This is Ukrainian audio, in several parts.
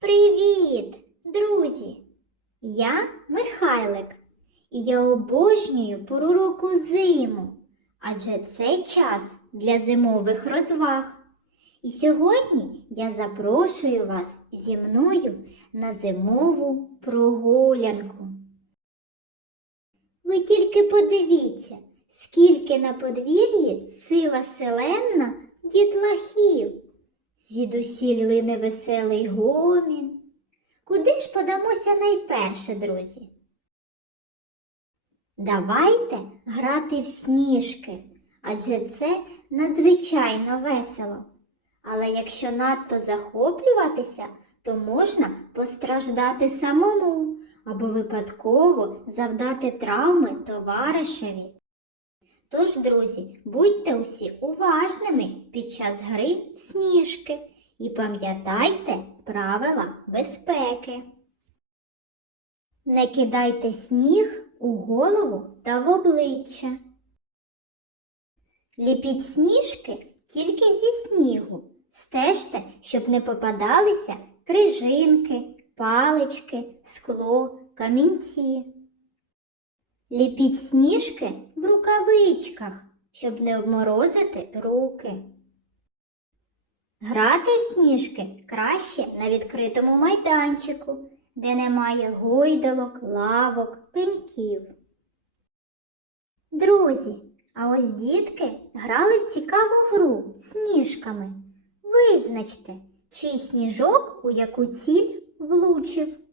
Привіт, друзі! Я Михайлик, і я обожнюю пору року зиму, адже це час для зимових розваг. І сьогодні я запрошую вас зі мною на зимову прогулянку. Ви тільки подивіться, скільки на подвір'ї сила селенна дітлахів. Звідусіль лине веселий гомін. Куди ж подамося найперше, друзі? Давайте грати в сніжки, адже це надзвичайно весело. Але якщо надто захоплюватися, то можна постраждати самому або випадково завдати травми товаришеві. Тож, друзі, будьте усі уважними під час гри в сніжки і пам'ятайте правила безпеки. Не кидайте сніг у голову та в обличчя. Ліпіть сніжки тільки зі снігу. Стежте, щоб не попадалися крижинки, палички, скло, камінці. Ліпіть сніжки в рукавичках, щоб не обморозити руки. Грати в сніжки краще на відкритому майданчику, де немає гойдалок, лавок, пеньків. Друзі, а ось дітки грали в цікаву гру сніжками. Визначте, чий сніжок у яку ціль влучив.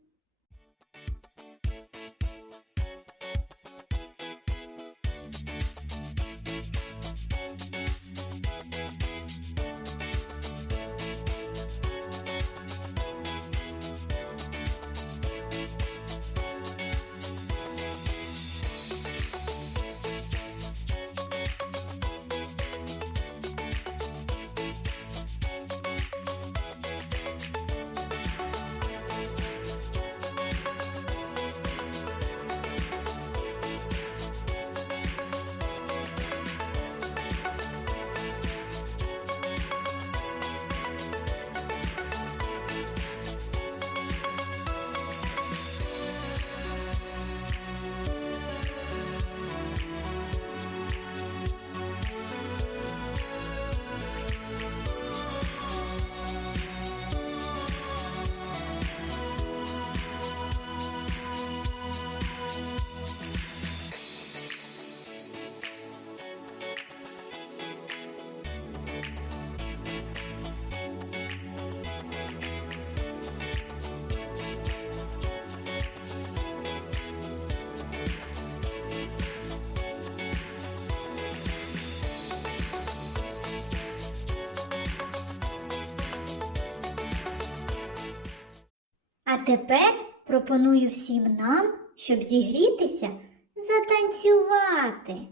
А тепер пропоную всім нам, щоб зігрітися, затанцювати.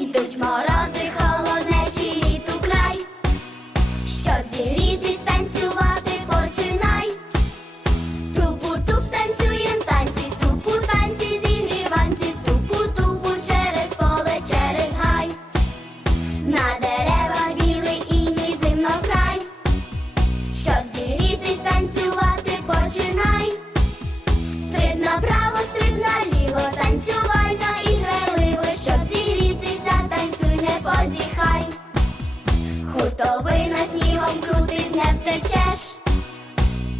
Ідуть морози, холоднечі літ у край. Щоб зігрітись, хуртовина снігом крутить, не втечеш.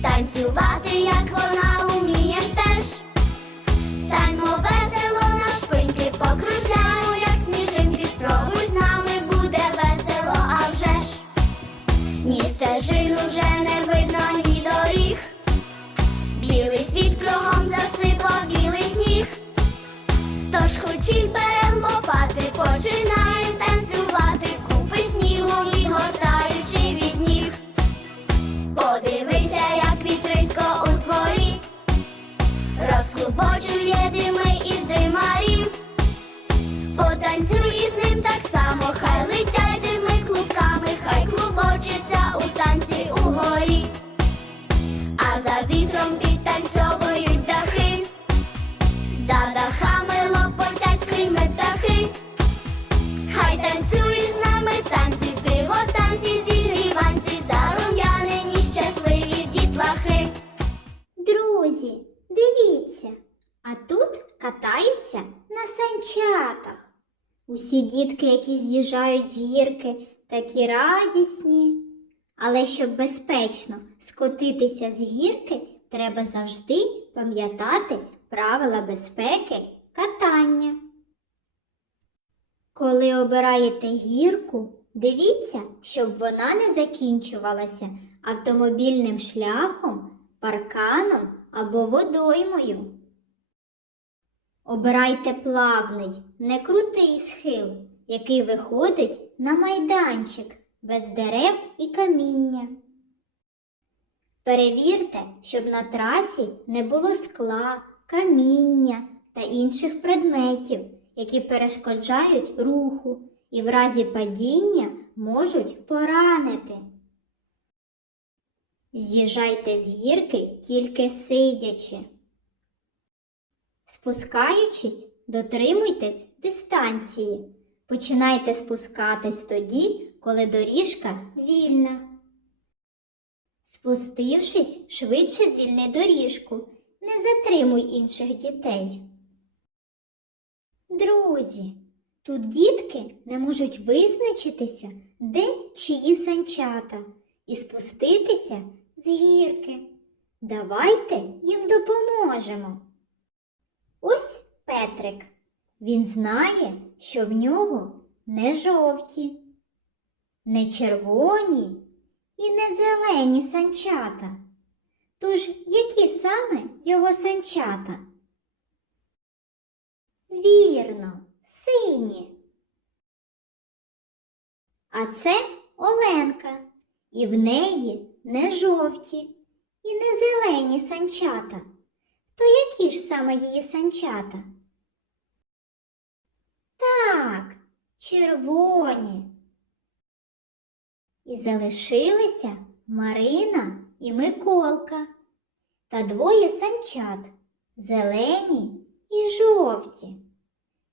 Танцювати, як вона умієш теж. Станьмо весело на шпиньки покружляємо, як сніжинки. Спробуй з нами буде весело, а вже ж. Ні стежин уже не видно, ні доріг. Білий світ кругом засипав білий сніг. Тож хочіть беремо пати, починай. Санчатах. Усі дітки, які з'їжджають з гірки, такі радісні. Але щоб безпечно скотитися з гірки, треба завжди пам'ятати правила безпеки катання. Коли обираєте гірку, дивіться, щоб вона не закінчувалася автомобільним шляхом, парканом або водоймою. Обирайте плавний, не крутий схил, який виходить на майданчик без дерев і каміння. Перевірте, щоб на трасі не було скла, каміння та інших предметів, які перешкоджають руху і в разі падіння можуть поранити. З'їжджайте з гірки тільки сидячи. Спускаючись, дотримуйтесь дистанції. Починайте спускатись тоді, коли доріжка вільна. Спустившись, швидше звільни доріжку, не затримуй інших дітей. Друзі, тут дітки не можуть визначитися, де чиї санчата, і спуститися з гірки. Давайте їм допоможемо. Ось Петрик. Він знає, що в нього не жовті, не червоні і не зелені санчата. Тож які саме його санчата? Вірно, сині. А це Оленка, і в неї не жовті і не зелені санчата. То які ж саме її санчата? Так, червоні. І залишилися Марина і Миколка та двоє санчат зелені і жовті.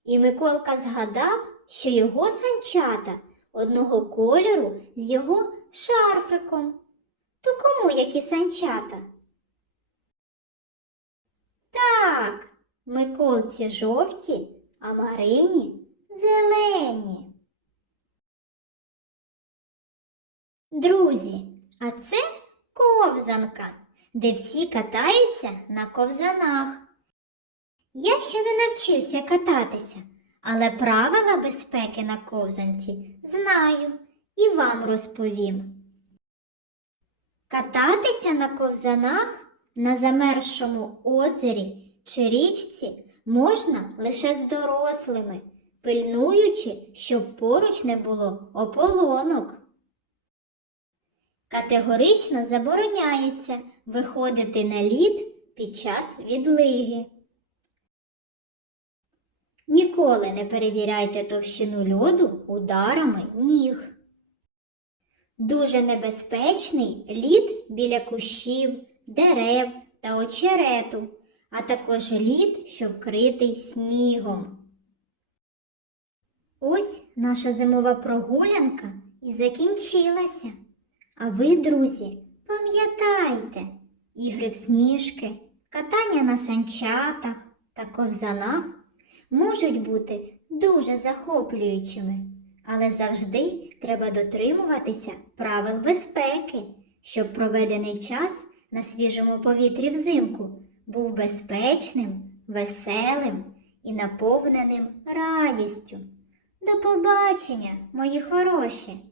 І Миколка згадав, що його санчата одного кольору з його шарфиком. То кому які санчата? Так, Миколці жовті, а Марині зелені. Друзі, а це ковзанка, де всі катаються на ковзанах. Я ще не навчився кататися, але правила безпеки на ковзанці знаю і вам розповім. Кататися на ковзанах на замерзшому озері чи річці можна лише з дорослими, пильнуючи, щоб поруч не було ополонок. Категорично забороняється виходити на лід під час відлиги. Ніколи не перевіряйте товщину льоду ударами ніг. Дуже небезпечний лід біля кущів, дерев та очерету, а також лід, що вкритий снігом. Ось наша зимова прогулянка і закінчилася. А ви, друзі, пам'ятайте, ігри в сніжки, катання на санчатах та ковзанах можуть бути дуже захоплюючими, але завжди треба дотримуватися правил безпеки, щоб проведений час на свіжому повітрі взимку був безпечним, веселим і наповненим радістю. До побачення, мої хороші!